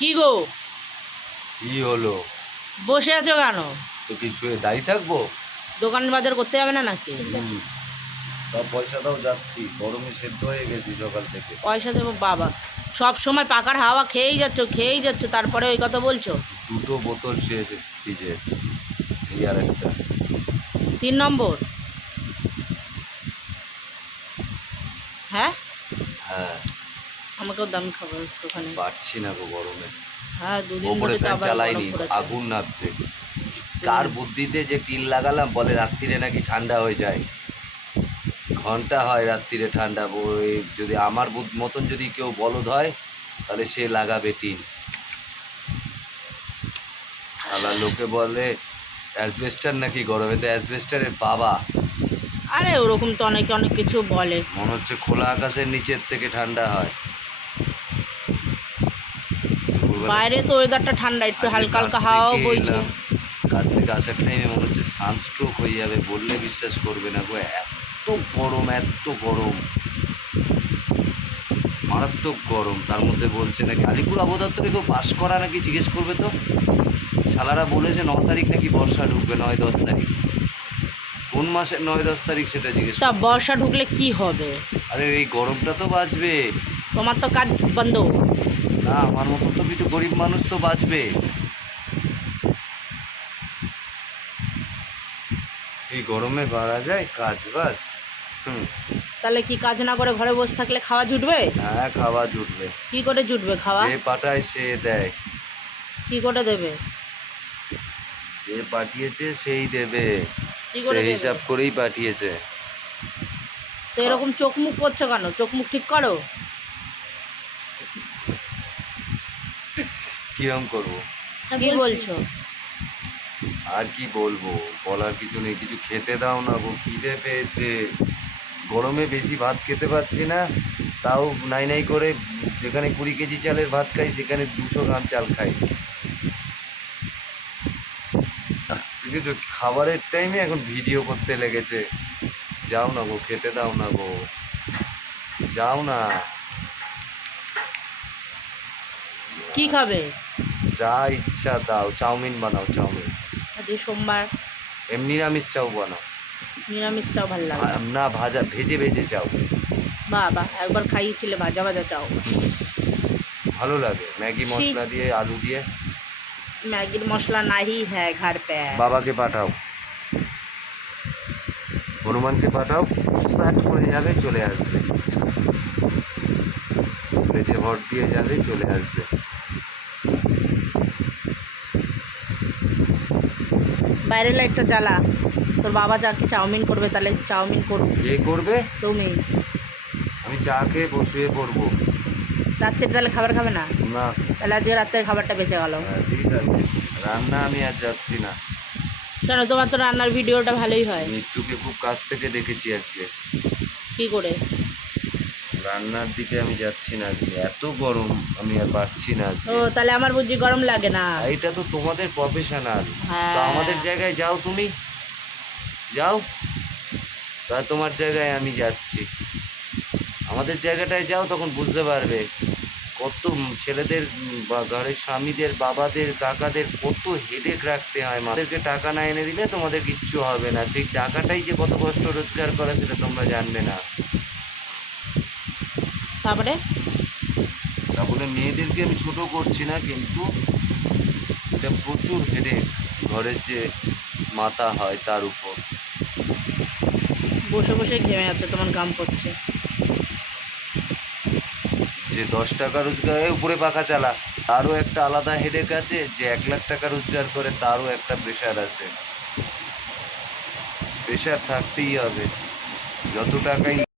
কি গো, কি হলো? বসে আছো কেন? তো কি শুয়ে দাঁড়িয়ে থাকবো? দোকান বাজার করতে যাবে না নাকি? সব পয়সা দাও, যাচ্ছি। গরমে সেদ্ধ হয়ে গেছি সকাল থেকে। পয়সা দেবো বাবা, সব সময় পাকার হাওয়া খেয়েই যাচ্ছ, তারপরে ওই কথা বলছো। দুটো বোতল শেষ ফ্রিজের, এই আর একটা। 3 নম্বর? হ্যাঁ, হ্যাঁ, আমাকেও দামি খাবার একটুখানি। পারছি না গো গরমে। হ্যাঁ, দুদিন ওপরে ধরে তো ফ্যান আবার চালাইনি, গরম পড়েছে। আগুন নামছে। কার বুদ্ধিতে যে টিন লাগালাম, বলে রাত্রিরে নাকি ঠান্ডা হয়ে যায়। ঘন্টা হয় রাত্রিরে ঠান্ডা। ওই যদি আমার মতন যদি কেউ বলদ হয়, তাহলে সে লাগাবে টিন। শালা লোকে বলে অ্যাসবেস্টার নাকি গরমে, তো অ্যাসবেস্টারের বাবা। আরে ওরকম তো অনেকে অনেক কিছু বলে। মনে হচ্ছে খোলা আকাশের নিচের থেকে ঠান্ডা হয়। বাইরে তো ওয়েদারটা ঠান্ডা, একটু আজকে হালকা কাজ হালকা হাওয়াও থেকে বইছে। এলাম, কাজ থেকে আসার টাইমে মনে হচ্ছে সানস্ট্রোক হয়ে যাবে, বললে বিশ্বাস করবে না গো। এত গরম, এত গরম, মারাত্মক গরম। তার মধ্যে বলছে নাকি আলিপুর আবহাওয়া দপ্তরে কেউ পাস করা নাকি, জিজ্ঞেস করবে তো। শালারা বলেছে 9 তারিখ নাকি বর্ষা ঢুকবে, 9-10 তারিখ। কোন মাসের 9-10 তারিখ সেটা জিজ্ঞেস তা করবে। বর্ষা ঢুকলে কি হবে? আরে এই গরমটা তো বাঁচবে তোমার তো কাজ বন্ধ। না, আমার মতো তো কিছু গরিব মানুষ তো বাঁচবে। এই গরমে বাড়া যায় কাজ বাজ? তাহলে কি কাজ না করে ঘরে বসে থাকলে খাওয়া জুটবে? হ্যাঁ, খাওয়া জুটবে। কি করে জুটবে খাওয়া? যে পাঠায় সে দেয়। কি করে দেবে? যে পাঠিয়েছে সেই দেবে। কি সে করে দেবে? হিসাব করেই পাঠিয়েছে। তো এরকম চোখ মুখ করছো কেন? চোখ মুখ ঠিক করো। কিরম করবো? কি বলছো? আর কি বলবো, বলার কিছু নেই। কিছু খেতে দাও না গো, খিদে পেয়েছে। গরমে বেশি ভাত খেতে পারছি না, তাও নাই নাই করে যেখানে 20 কেজি চালের ভাত খাই, সেখানে 200 গ্রাম চাল খাই। ঠিক আছে, খাবারের টাইমে এখন ভিডিও করতে লেগেছে। যাও না গো, খেতে দাও না গো, যাও না। কি খাবে? যা ইচ্ছা দাও, চাউমিন বানাও, চাউমিন। আজকে সোমবার, এমনি নিরামিষ চাও বানাও। নিরামিষ চাও ভালো লাগে? না, ভাজা, ভেজে ভেজে চাও। বাবা, একবার খাইয়েছিলে ভাজা ভাজা চাও। ভালো লাগে, ম্যাগি ছি, মশলা দিয়ে, আলু দিয়ে। ম্যাগির মশলা নাহি হ্যাঁ ঘর পে। বাবাকে পাঠাও, হনুমানকে পাঠাও, স্টার্ট করে যাবে, চলে আসবে। ভেজে ভর দিয়ে যাবে, চলে আসবে। বাইরের লাইটটা জ্বালা। তোর বাবা যা কি চাউমিন করবে, তাহলে চাউমিন করুক। কে করবে? তুমি। আমি চা খেয়ে বসিয়ে পড়বো। রাত্রে তাহলে খাবার খাবে না? না। তাহলে আজকে রাত্রের খাবারটা বেঁচে গেল। ঠিক আছে, রান্না আমি আর যাচ্ছি না। কেন, তোমার তো রান্নার ভিডিওটা ভালোই হয়। মৃত্যুকে খুব কাছ থেকে দেখেছি আজকে। কি করে? রান্নার দিকে আমি যাচ্ছি না আজকে, এত গরম আমি আর পারছি না আজকে। ও, তাহলে আমার বুঝি গরম লাগে না? এটা তো তোমাদের প্রফেশনাল। হ্যাঁ। তো আমাদের জায়গায় যাও, তুমি যাও। তা তোমার জায়গায় আমি যাচ্ছি, আমাদের জায়গাটায় যাও, তখন বুঝতে পারবে কত ছেলেদের বা ঘরের স্বামীদের, বাবাদের, কাকাদের কত হেডেক রাখতে হয়। আমাদেরকে টাকা না এনে দিলে তোমাদের কিচ্ছু হবে না। সেই টাকাটাই যে কত কষ্ট রোজগার করে, সেটা তোমরা জানবে না। তারপরে? তা বলে মেয়েদেরকে আমি ছোট করছি না, কিন্তু এটা প্রচুর হেডেক ঘরের যে মাথা হয় তার উপর। বসে বসে ঘেমে যাচ্ছে, তোমার ঘাম পড়ছে। যে 10 টাকা রোজগার, উপরে পাখা চালা, তারও একটা আলাদা হেডেক আছে। যে 1 লাখ টাকা রোজগার করে, তারও একটা প্রেশার আছে। প্রেশার থাকতেই হবে, যত টাকাই